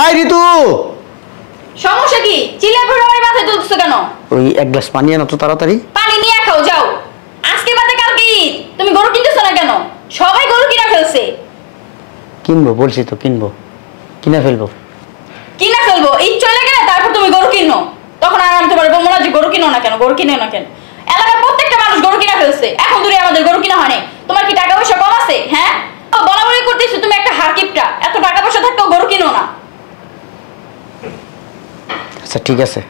এই ঋতু, সমস্যা কি? চিল্লা পড়ে আমার মাথায় তুলছো কেন? ওই এক গ্লাস পানি আনো তো তাড়াতাড়ি। পানি নিয়ে খাও যাও। আজকে বাদে কালকে ঈদ, তুমি গরু কিনতেছো না কেন? সবাই গরু কিনা ফেলছে। কিনবো বলছি তো, কিনবো, কিনা ফেলবো। কিনা ফেলবো? ঈদ চলে গেলে তারপর তুমি গরু কিনো, তখন আর আমি তোমার বলবো না যে গরু কিনো না কেন, গরু কিনো না কেন। এলাকার প্রত্যেকটা মানুষ গরু কিনা ফেলছে, এখন দূরে আমাদের গরু কিনা হয়নি। তোমার কি টাকা পয়সা কম আছে? হ্যাঁ, বলা বলি করতেছো তুমি একটা হারকিপটা, এত টাকা পয়সা থাকতেও গরু কিনো না। আচ্ছা ঠিক আছে,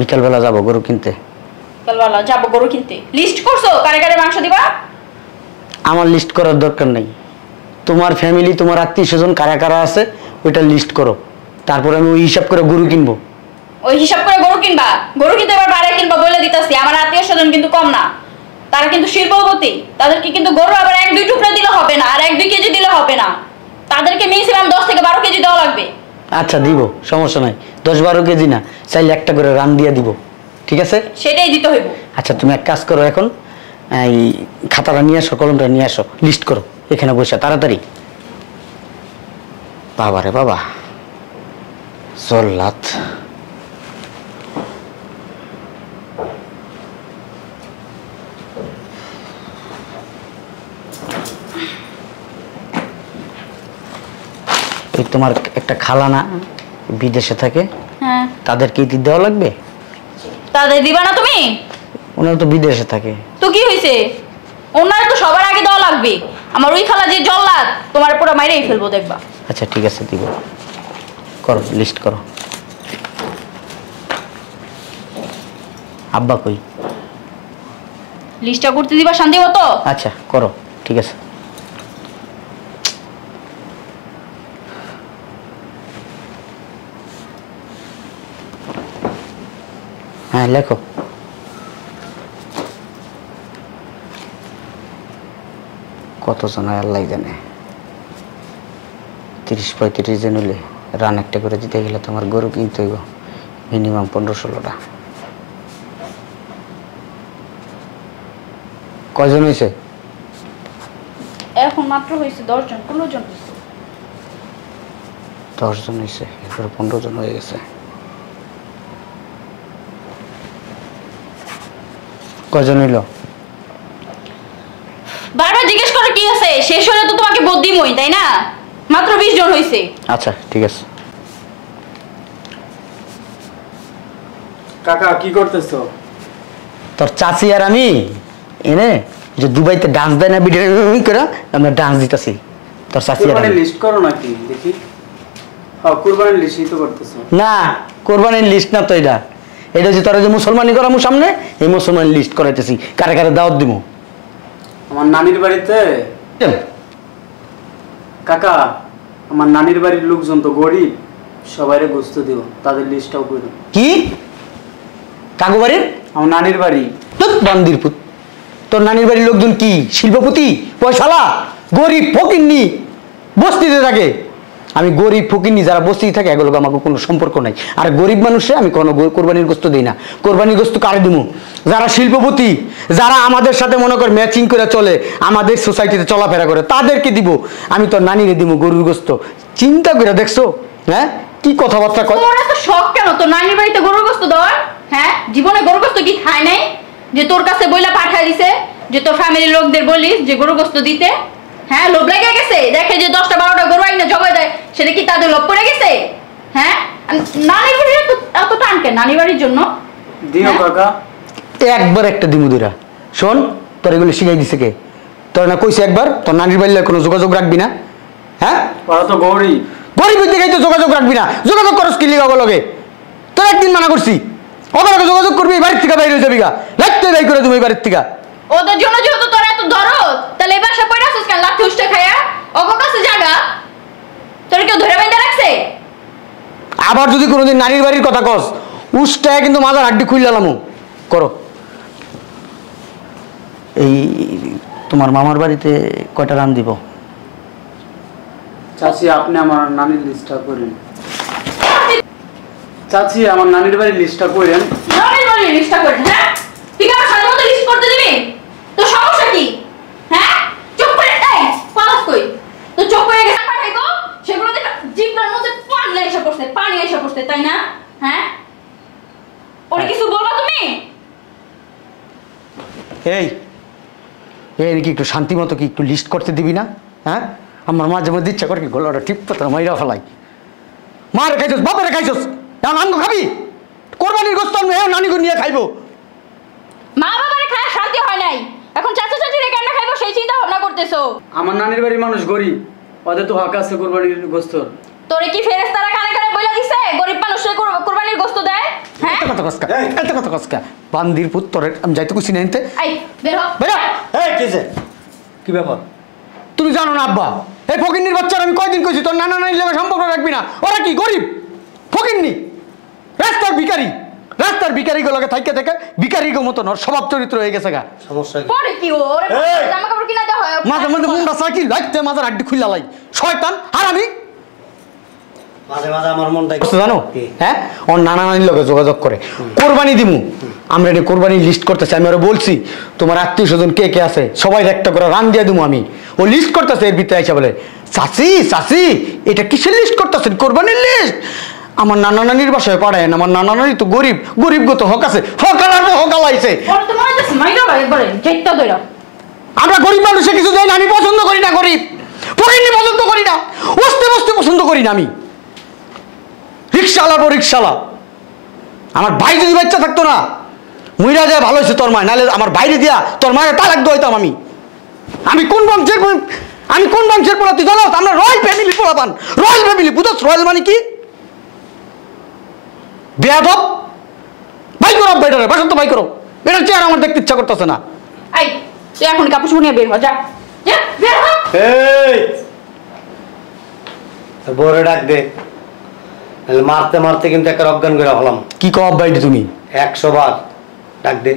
বিকালবেলা যাবো গরু কিনতে। বিকালবেলা যাবো গরু কিনতে? লিস্ট করছো কারে কারে মাংস দিবা? আমার লিস্ট করার দরকার নেই, তোমার ফ্যামিলি, তোমার আত্মীয় স্বজন কারা কারা আছে ওইটা লিস্ট করো, তারপরে আমি ওই হিসাব করে গরু কিনবো। ওই হিসাব করে গরু কিনবা? গরু কিনতে এবার বাইরে কিনবা বলে দিতেছি। আমার আত্মীয় স্বজন কিন্তু কম না, তারা কিন্তু শিল্পপতি। তাদেরকে কিন্তু গরু আবার 1-2 টুকরা দিলে হবে না, আর 1-2 কেজি দিলে হবে না, তাদেরকে মিনিমাম 10 থেকে 12 কেজি দেওয়া লাগবে। আচ্ছা দিব, সমস্যা নাই, 10-12 কেজি না, চাইলে একটা করে রান দিয়ে দিব, ঠিক আছে? সেটাই দিতে হইব। আচ্ছা তুমি এক কাজ করো, এখন এই খাতাটা নিয়ে আসো, কলমটা নিয়ে আসো, লিস্ট করো এখানে বসে তাড়াতাড়ি। বাবা রে বাবা, জল্লাদ। তোমার একটা খালা না বিদেশে থাকে? হ্যাঁ। তাদেরকে ঈদ দেওয়া লাগবে? তাদের দিবা না তুমি? ওনারা তো বিদেশে থাকে। তো কি হয়েছে, ওনারা তো সবার আগে দেওয়া লাগবে। আমার ওই খালা যে জল্লাদ, তোমার পুরো মাইরেই ফেলবো দেখবা। আচ্ছা ঠিক আছে, দিব, করো লিস্ট করো। আব্বা কই? লিস্টটা করতে দিবা শান্তি মতো? আচ্ছা করো, ঠিক আছে। হ্যাঁ লেখো। কতজন আল্লাহ জানে, 30-35 জন হলে রান একটা করে দিতে গেলে তোমার গরু কিনতে হইব মিনিমাম 15-16টা। কয়জন হয়েছে এখন? মাত্র হয়েছে 10 জন, 15 জন হয়েছে। 10 জন হয়েছে, এরপরে 15 জন হয়ে গেছে। কয়জন হইল? বারবার জিজ্ঞেস করে কি আছে, শেষ হলে তো তোমাকে বদ্দিমই, তাই না? মাত্র 20 জন হয়েছে। আচ্ছা ঠিক আছে। কাকা কি করতেছো? তোর চাচি আর আমি এনে যে দুবাইতে ডান্স দেয় না ভিডিও করে, আমরা ডান্স দিতেছি। তোর চাচি আর আমি লিস্ট করো নাকি দেখি। হ্যাঁ কুরবানির লিস্টই তো করতেছো। না, কোরবানির লিস্ট না তো এটা, এটা যে তোরা যে মুসলমানি করামু সামনে, এই মুসলমান লিস্ট করাইতেছি, কারে কারে দাওয়াত দিব। আমার নানির বাড়িতে কাকা, আমার নানির বাড়ির লোকজন তো গরিব, সবাইরে গোস্ত দিব, তাদের লিস্টটাও করে দাও। কি কাকু বাড়ির? আমার নানির বাড়ি। বান্দির পুত, তোর নানির বাড়ির লোকজন কি শিল্পপতি, পয়সালা, গরিব ফকিন্নি বস্তিতে থাকে? আমি গরিব ফকিন্নি যারা বস্তিতে থাকে এগুলো আমাকে কোনো সম্পর্ক নাই। আর গরিব মানুষে আমি কোনো কোরবানির গোস্ত দিই না। কোরবানির গোস্ত কারে দিব? যারা শিল্পপতি, যারা আমাদের সাথে মনে কর ম্যাচিং করে চলে, আমাদের সোসাইটিতে চলাফেরা করে, তাদেরকে দিব। আমি তোর নানিরে দিব গরুর গোস্ত? চিন্তা করে দেখছো? হ্যাঁ কি কথাবার্তা কয়? তোমার এত শখ কেন তোর নানির বাড়িতে গরুর গোস্ত দেওয়ার? হ্যাঁ, জীবনে গরুর গোস্ত কি খায় নাই যে তোর কাছে বইলা পাঠায় দিছে যে তোর ফ্যামিলির লোকদের বলিস যে গরুর গোস্ত দিতে? হ্যাঁ, লোভ লেগে গেছে, দেখে যে 10টা-12টা গরু আইনা জবাই দেয়, সেটা কি তাদের লোভ পড়ে গেছে? হ্যাঁ, নানির বাড়ির এত টান কেন নানির বাড়ির জন্য? দিও কাকা, একবার একটা দিমুদিরা শোন, তোর এগুলো শিখাই দিছে কে? তোর না কইছে একবার তোর নানির বাড়ির কোনো যোগাযোগ রাখবি না? হ্যাঁ, ওরা তো গরিব। গরিবের দিকে তো যোগাযোগ রাখবি না। যোগাযোগ করস কি লিগা লগে? তোর একদিন মানা করছি, ওগুলোকে যোগাযোগ করবি, বাড়ির থেকে বাইরে যাবি গা, লাগতে বাই করে তুমি বাড়ির থেকে। ওদের জন্য যেহেতু তোর এত দরদ, তাহলে এই বাসা পড়ে আসিস কেন? লাঠি উষ্টা খায়া ওগো কাছে জাগা, তোর কেউ ধরে বেঁধে রাখছে? আবার যদি কোনোদিন নানির বাড়ির কথা কস, উষ্টায় কিন্তু মাজার হাড্ডি খুললাম। করো। এই তোমার মামার বাড়িতে কয়টা রান দিব? চাচি আপনি আমার নানির লিস্টটা করেন। চাচি আমার নানির বাড়ির লিস্টটা করেন। নানির বাড়ির লিস্টটা করেন? হ্যাঁ, ঠিক আছে, সাথে মতো লিস্ট করতে দিবি? তো সমস্যা কি? হ্যাঁ, চুপ করে এই পালাস কই? তো চুপ করে গেছে পাঠাইবো, সেগুলো দেখে জিভটার মধ্যে পান লেগে পড়ছে। পড়ছে, পানি এসে পড়ছে, তাই না? হ্যাঁ, ওর কিছু বলবা তুমি? এই এই কি একটু শান্তি মতো কি একটু লিস্ট করতে দিবি না? হ্যাঁ, আমার মাঝে মধ্যে ইচ্ছা করে কি গলাটা টিপ পাতা মাইরা ফেলাই। মারে খাইছস, বাপরে খাইছস, এখন আনগো খাবি? কোরবানির গোস্ত আমি নানিগো নিয়ে খাইবো। মা বাবারে খায় শান্তি হয় নাই, এখন চাচা চাচিরে কেন খাইবো সেই চিন্তা ভাবনা করতেছো? আমার নানির বাড়ির মানুষ গরিব, ওদের তো হক আছে কোরবানির গোস্তর। তোরে কি ফেরেশতারা কানে কানে বইলা দিছে গরিব মানুষে কোরবানির গোস্ত দেয়? হ্যাঁ, এত কথা কসকা বান্দির পুত্তরের আমি যাইতে কুছি না নিতে। এই বের হ, বেরা। এই কিসে কি ব্যাপার? তুমি জানো না আব্বা, এই ফকিন্নির বাচ্চারা আমি কয়দিন কইছি তোর নানা নানির লগে সম্পর্ক রাখবি না। ওরা কি গরিব ফকিন্নি, রাস্তার ভিখারি, রাস্তার ভিখারিগুলোকে থাইকে থেকে ভিখারিগো মতন ওর স্বভাব চরিত্র হয়ে গেছে গা। সমস্যা কি? পরে কি ওরে জামা কাপড় কিনা দেওয়া হয়? মাঝে মাঝে মুন্ডা সাইকেল লাইতে মাঝে আড্ডি খুইলা লাই শয়তান। আর আমি মাঝে মাঝে আমার মনটা জানো, হ্যাঁ, ওর নানা নানির লগে যোগাযোগ করে কোরবানি দিমু। আমরা এটা কোরবানি লিস্ট করতেছি। আমি ওরা বলছি তোমার আত্মীয় স্বজন কে কে আছে সবাই একটা করে রান দিয়ে দিমু আমি। ও লিস্ট করতেছে, এর ভিতরে এসে বলে চাচি চাচি এটা কিসের লিস্ট করতেছেন? কোরবানির লিস্ট। আমার নানা নানির বাসায় পাড়ায় না, আমার নানা নানি তো গরিব, গরিবগত হক আছে, হকাল আইছে। ওরে তো মনে হচ্ছে মাইরা একবারে যেটা দইরা। আমরা গরিব মানুষে কিছু দেয় না, আমি পছন্দ করি না গরিব ফকিন্নি পছন্দ করি না, বসতে বসতে পছন্দ করি না আমি। রিক্সাওয়ালা পর রিক্সাওয়ালা। আমার ভাই যদি বাচ্চা থাকতো না মুইরা যায় ভালো হয়েছে তোর মায়, নাহলে আমার বাইরে দিয়া তোর মায়ের তালাক দইতাম আমি। আমি কোন বংশের পোলা তুই জানো? আমরা রয়্যাল ফ্যামিলি পোলা পান, রয়্যাল ফ্যামিলি বুঝছ? রয়্যাল মানে কি? বেয়াদব, ভাই করো বেটারে, বাসন্ত ভাই করো। এটার চেয়ার আমার দেখতে ইচ্ছা করতেছে না। এই তুই এখন কাপড় শুনিয়ে বের হ, যা যা বের হ। এই বড় ডাক দে, নাহলে মারতে মারতে কিন্তু একটা অজ্ঞান করে হলাম। কি কব ভাই তুমি? 100 বার ডাক দে।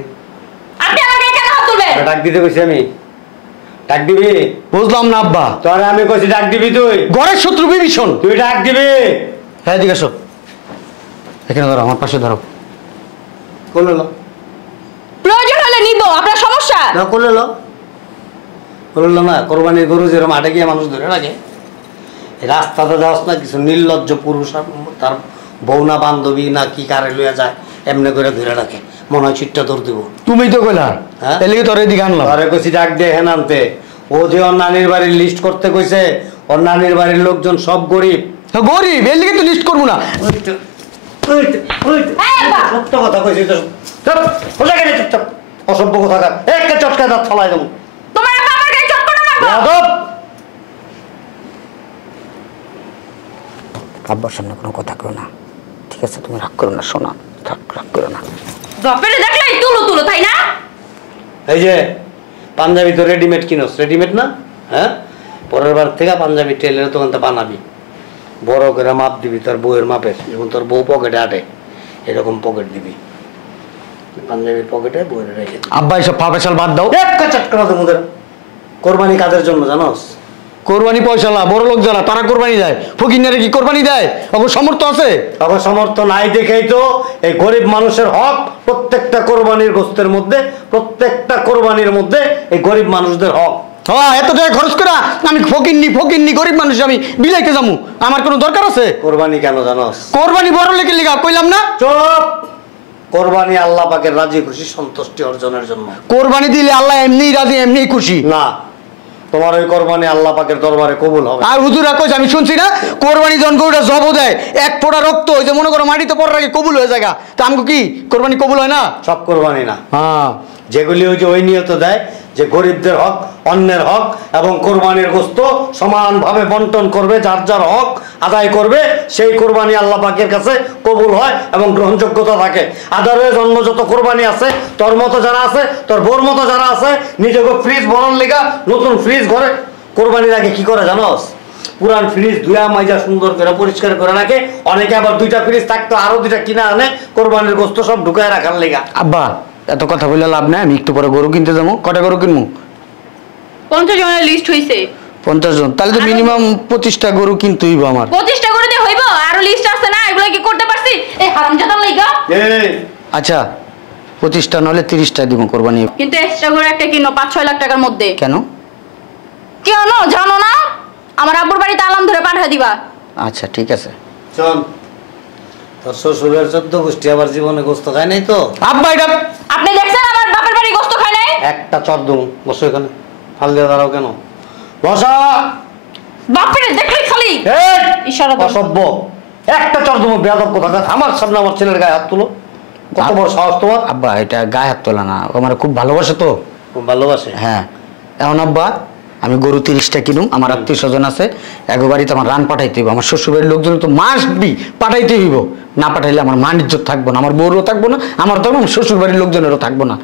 আপনি আমাকে কেন হাত তুলবেন? ডাক দিতে কইছি আমি, ডাক দিবি? বুঝলাম না আব্বা। তোরে আমি কইছি ডাক দিবি, তুই ঘরের শত্রু বিভীষণ। তুই ডাক দিবি। হ্যাঁ এদিকে এসো, এখানে ধরো, আমার পাশে ধরো। কোলে লো, প্রয়োজন হলে নিব, আপনার সমস্যা? না কোলে লো, কোলে লো না। কোরবানির গরু যেরকম হাটে গিয়ে মানুষ ধরে রাখে, রাস্তাতে যাওয়াস না কিছু নির্লজ্জ পুরুষ আর তার বউ না বান্ধবী না কি কারে লইয়া যায় এমনি করে ধরে রাখে, মনে হয় চিটটা তোর দিব। তুমি তো কইলা, হ্যাঁ? এলিগে তোর এদিকে আনলাম। আরে কইছি ডাক দে হেন আনতে। ও যে ওর নানির বাড়ির লিস্ট করতে কইছে, ওর নানির বাড়ির লোকজন সব গরিব। গরিব, এলিগে তো লিস্ট করবো না। সত্য কথা কইছি তো, সোজা গেলে চুপচাপ, অসভ্য কোথাকার, একটা চটকা দাঁত ফলাই দেবো। তোমার আব্বা আমার গায়ে চট করে মারবো। যাদব, আব্বার সামনে কোনো কথা করো না, ঠিক আছে? তুমি রাগ করো না, শোনা, রাগ করো না। বাপেরে দেখলাই তুলো তুলো, তাই না? এই যে পাঞ্জাবি তো রেডিমেড কিনোস, রেডিমেড না? হ্যাঁ, পরের বার থেকে পাঞ্জাবি টেলারের দোকানটা বানাবি, বড় করে মাপ দিবি তোর বউয়ের মাপের, যেমন তোর বউ পকেটে আটে এরকম পকেট দিবি, পাঞ্জাবির পকেটে বউয়ের রেখে দিবি। আব্বা এসব ফাপেশাল বাদ দাও। একটা চটকানো তো মুদের। কোরবানি কাদের জন্য জানোস? কোরবানি পয়সালা বড় লোক যারা তারা কোরবানি দেয়, ফকিন্নারে কি কোরবানি দেয়? ওর সামর্থ্য আছে? তবে সমর্থ নাই দেখেই তো এই গরিব মানুষের হক প্রত্যেকটা কোরবানির গোস্তের মধ্যে, প্রত্যেকটা কোরবানির মধ্যে এই গরিব মানুষদের হক। হ্যাঁ, এত টাকা খরচ করা আমি ফকিন্নি গরিব মানুষ আমি বিলাইতে যাবো, আমার কোনো দরকার আছে? কোরবানি কেন জানোস? কোরবানি বড় লেখে লিখা কইলাম না? চুপ! কোরবানি আল্লাহ পাকের রাজি খুশি সন্তুষ্টি অর্জনের জন্য। কোরবানি দিলে আল্লাহ এমনিই রাজি, এমনিই খুশি না, তোমার ওই কোরবানি আল্লাহ পাকের দরবারে কবুল হবে। আর হুজুরা কইছে, আমি শুনছি না কোরবানি যখন গরুটা জব দেয় এক ফোঁটা রক্ত ওই যে মনে করো মাটিতে পড়ার আগে কবুল হয়ে যায়, তা আমাকে কি কোরবানি কবুল হয় না? সব কোরবানি না, হ্যাঁ, যেগুলি ওই যে ওই নিয়ত দেয় যে গরিবদের হক, অন্যের হক এবং কোরবানির গোস্ত সমানভাবে বন্টন করবে, যার যার হক আদায় করবে, সেই কোরবানি আল্লাহ পাকের কাছে কবুল হয় এবং গ্রহণযোগ্যতা থাকে। আদারওয়াইজ অন্য যত কোরবানি আছে, তোর মতো যারা আছে, তোর বোর মতো যারা আছে, নিজেকে ফ্রিজ ভরার লেগা নতুন ফ্রিজ ঘরে কোরবানির আগে কি করে জানোস? পুরান ফ্রিজ ধুয়া মাইজা সুন্দর করে পরিষ্কার করে রাখে। অনেকে আবার 2টা ফ্রিজ থাকতো আরো 2টা কিনা আনে কোরবানির গোস্ত সব ঢুকায় রাখার লেগা। আব্বা এত কথা বললে লাভ নাই, আমি একটু পরে গরু কিনতে যাবো। কটা গরু কিনবো? 50 জনের লিস্ট হইছে। 50 জন, তাহলে তো মিনিমাম 25টা গরু কিনতে হইব আমার। 25টা করে দিয়ে হইব? আরো লিস্ট আছে না, এগুলা কি করতে পারছি? এই হারামজাদার লাইগা। এই আচ্ছা 25টা নলে 30টা দিব কোরবানি। কিন্তু এক্সট্রা করে একটা কিনো 5-6 লাখ টাকার মধ্যে। কেন? কেন জানো না? আমার আব্বুর বাড়িতে আলাম ধরে পাঠিয়ে দিবা। আচ্ছা ঠিক আছে। শোন, তোর শ্বশুরের 14 গোষ্ঠী আবার জীবনে গোস্ত খায় নাই তো? আব্বা এটা আপনি দেখছেন আমার বাপের বাড়ি গোস্ত খায় নাই? একটা চর দুম, বসো এখানে। ফাল দিয়ে দাঁড়াও কেন? বসা। বাপের দেখলে খালি এই, ইশারা দাও। অসভ্য। একটা চর দুম, বেয়াদব কোথাকার। আমার সামনে আমার ছেলের গায়ে হাত তুলো। কত বড় সাহস তোমার? আব্বা এটা গায়ে হাত তোলা না, ও আমার খুব ভালোবাসে তো। খুব ভালোবাসে। হ্যাঁ, এখন আব্বা আমি গরু 30টা কিনুম, আমার আত্মীয় স্বজন আছে, এক বাড়িতে আমার রান পাঠাইতে হইব, আমার শ্বশুরবাড়ির লোকজন তো মাস্ট বি পাঠাইতে হইব, না পাঠাইলে আমার মান ইজ্জত থাকবো না, আমার বউরও থাকবো না, আমার থাকবো, আমার শ্বশুরবাড়ির লোকজনেরও থাকবো না।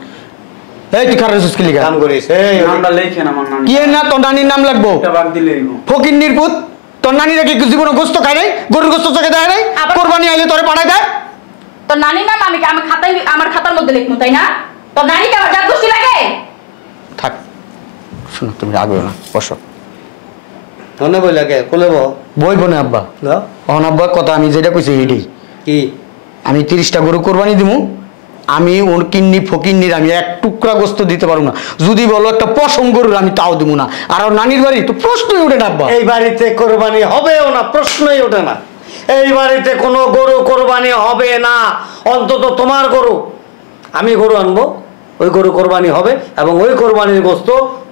এই তুই খারাপ কি লিখা কাম করিস? এই নামটা লেখেন আমার নানি। কি না তোর নানির নাম লাগবো? এটা বাদ দিলেই হইব। ফকির নির্পুত, তোর নানিরা কি জীবনে গোস্ত খায় নাই? গরুর গোস্ত চোখে দেয় নাই? আবার- কোরবানি আইলে তোরে পাঠায় দেয়? তোর নানির নাম আমি খাতায় আমার খাতার মধ্যে লিখবো, তাই না? তোর নানিকে আমার জাত গোষ্ঠী লাগে? থাক, শোনো তুমি রাগো না, বসো। মনে বই লাগে কোলে বহ। বইব না আব্বা, দাও। এখন আব্বা কথা আমি যেটা কইছি এইটাই, কি? আমি 30টা গরু কোরবানি দিব, আমি ওর কিন্নি ফকিন্নির আমি এক টুকরা গোস্ত দিতে পারবো না, যদি বলো একটা পশম গরুর আমি তাও দিব না, আর ওর নানির বাড়ি তো প্রশ্নই ওঠে না আব্বা। এই বাড়িতে কোরবানি হবেও না, প্রশ্নই ওঠে না। এই বাড়িতে কোনো গরু কোরবানি হবে না, অন্তত তোমার গরু। আমি গরু আনবো, ওই গরু কোরবানি হবে, এবং ওই কোরবানির গোস্ত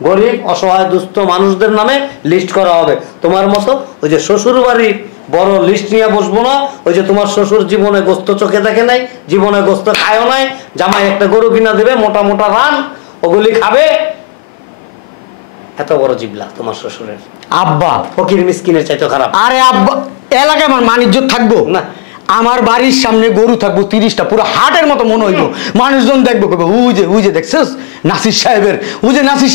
গরিব অসহায় দুস্থ মানুষদের নামে লিস্ট করা হবে। তোমার মতো ওই যে শ্বশুর বাড়ির বড় লিস্ট নিয়ে বসবো না। ওই যে তোমার শ্বশুর জীবনে গোস্ত চোখে দেখে নাই, জীবনে গোস্ত খায়ও নাই, জামাই একটা গরু কিনা দেবে মোটা মোটা রান, ওগুলি খাবে। এত বড় জিবলা তোমার শ্বশুরের। আব্বা, ফকির মিসকিনের চাইতে খারাপ। আরে আব্বা, এলাকায় আমার মান ইজ্জত থাকবো না। আমার বাড়ির সামনে গরু থাকবো 30টা, পুরো হাটের মতো মনে হইব, মানুষজন দেখবো কবে উই যে দেখছিস নাসির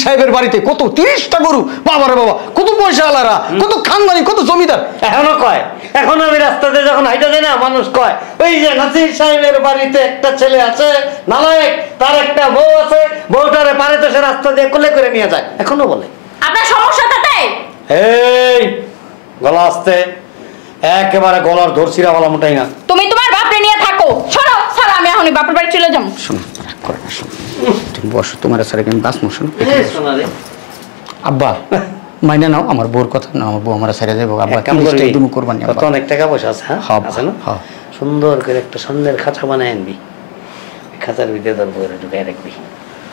সাহেবের বাড়িতে কত 30টা গরু, বাবারে বাবা, কত পয়সা আলারা, কত খানদানি, কত জমিদার। এখনো কয়, এখন আমি রাস্তাতে যখন হাইটা যাই না, মানুষ কয় ওই যে নাসির সাহেবের বাড়িতে একটা ছেলে আছে নালায়েক, তার একটা বউ আছে, বউটারে পারে তো সে রাস্তা দিয়ে কোলে করে নিয়ে যায়, এখনো বলে। আপনার সমস্যা তাতে? এই গলা আসতে, একেবারে গলার ধরছিরা বলা মোটাই না। তুমি তোমার বাপরে নিয়ে থাকো, সরো সরো, আমি এখনই বাপের বাড়ি চলে যাবো। শোনো, রাগ করে না, শোনো, তুমি বসো, তোমার সাথে আমি বাঁচবো। শোনো শোনা রে, আব্বা, মাইনে নাও আমার বউর কথা না, আমার বউ আমার সাইডে যাবো। আব্বা এক কাম করবি, তুমি কোরবানি কত অনেক টাকা পয়সা আছে, হ্যাঁ হ্যাঁ, আছে না? হ্যাঁ। সুন্দর করে একটা স্বর্ণের খাঁচা বানায় আনবি, খাঁচার ভিতরে তোর বউরে ঢুকাই রাখবি।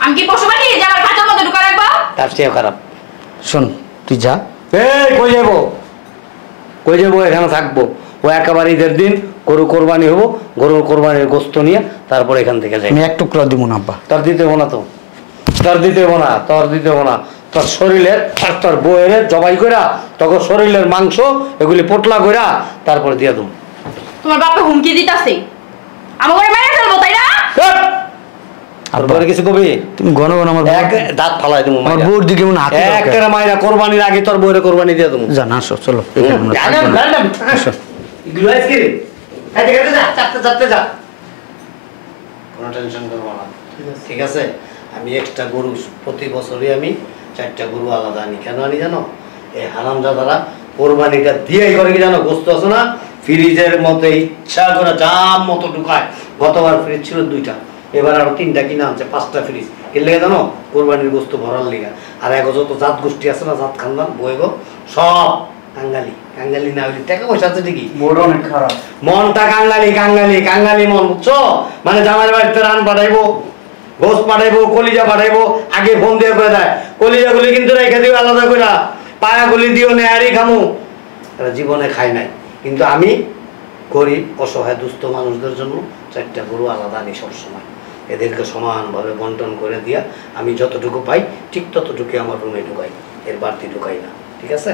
আমি কি পশু পাখি যে আমার কাঁচার মধ্যে ঢুকা রাখবো? তার চেয়েও খারাপ। শোন, তুই যা। এই কই যাবো? কই যাবো? এখানে থাকবো। ও একেবারে ঈদের দিন গরু কোরবানি হবো, গরুর কোরবানির গোস্ত নিয়ে তারপর এখান থেকে যাই। আমি এক টুকরা দিব না আব্বা। তোর দিতে হবো না, তো তোর দিতে হবো না, তোর দিতে হবো না। তোর শরীরের আর তোর বউয়ের জবাই কইরা তখন শরীরের মাংস এগুলি পোটলা কইরা তারপর দিয়ে দেবো। তোমার বাপে হুমকি দিতাছে, আমার ঘরে মেরে ফেলবো, তাই না? আর বউরে কিছু কবি? তুমি ঘন ঘন আমার এক দাঁত ফালাই দেবো, আমার বউর দিকে মনে হাতে দাও কেন? একটা মাইরা কোরবানির আগে তোর বউরে কোরবানি দিয়ে দেবো। যা না, আসো, চলো এখানে আমরা থাকবো না। আসো। এগুলো আজকে রে, হাঁটে হাঁটে যা, চাপতে চাপতে যা, কোনো টেনশন করবো না, ঠিক আছে? আমি এক্সট্রা গরু প্রতি বছরই আমি 4টা গরু আলাদা আনি। কেন আনি জানো? এই হারামজাদারা কোরবানিটা দিয়েই করে কি জানো, গোস্ত আছে না ফ্রিজের মধ্যে ইচ্ছা করে জাম মতো ঢুকায়। গতবার ফ্রিজ ছিল 2টা, এবার আরো 3টা কিনা আনছে, 5টা ফ্রিজ। এর লেগে জানো, কোরবানির গোস্ত ভরার লেগা। আর এক যত জাত গোষ্ঠী আছে না, জাত খানদান বইব সব কাঙ্গালি। কাঙ্গালি না হইলে টাকা পয়সা আছে ঠিকই, বড় অনেক খারাপ। মনটা কাঙ্গালি কাঙ্গালি কাঙ্গালি মন, বুঝছো? মানে জামাইয়ের বাড়িতে রান পাঠাইবো, গোস পাঠাইবো, কলিজা পাঠাইবো, আগে ফোন দিয়ে করে দেয় কলিজাগুলি কিন্তু রেখে দিও আলাদা করে, পায়াগুলি দিও নেয়ারি খামু। এরা জীবনে খাই নাই, কিন্তু আমি গরিব অসহায় দুস্থ মানুষদের জন্য 4টা গরু আলাদা আনি সবসময়। এদেরকে সমানভাবে বন্টন করে দিয়া আমি যতটুকু পাই ঠিক ততটুকু আমার রুমে ঢুকাই, এর বাড়তি ঢুকাই না, ঠিক আছে?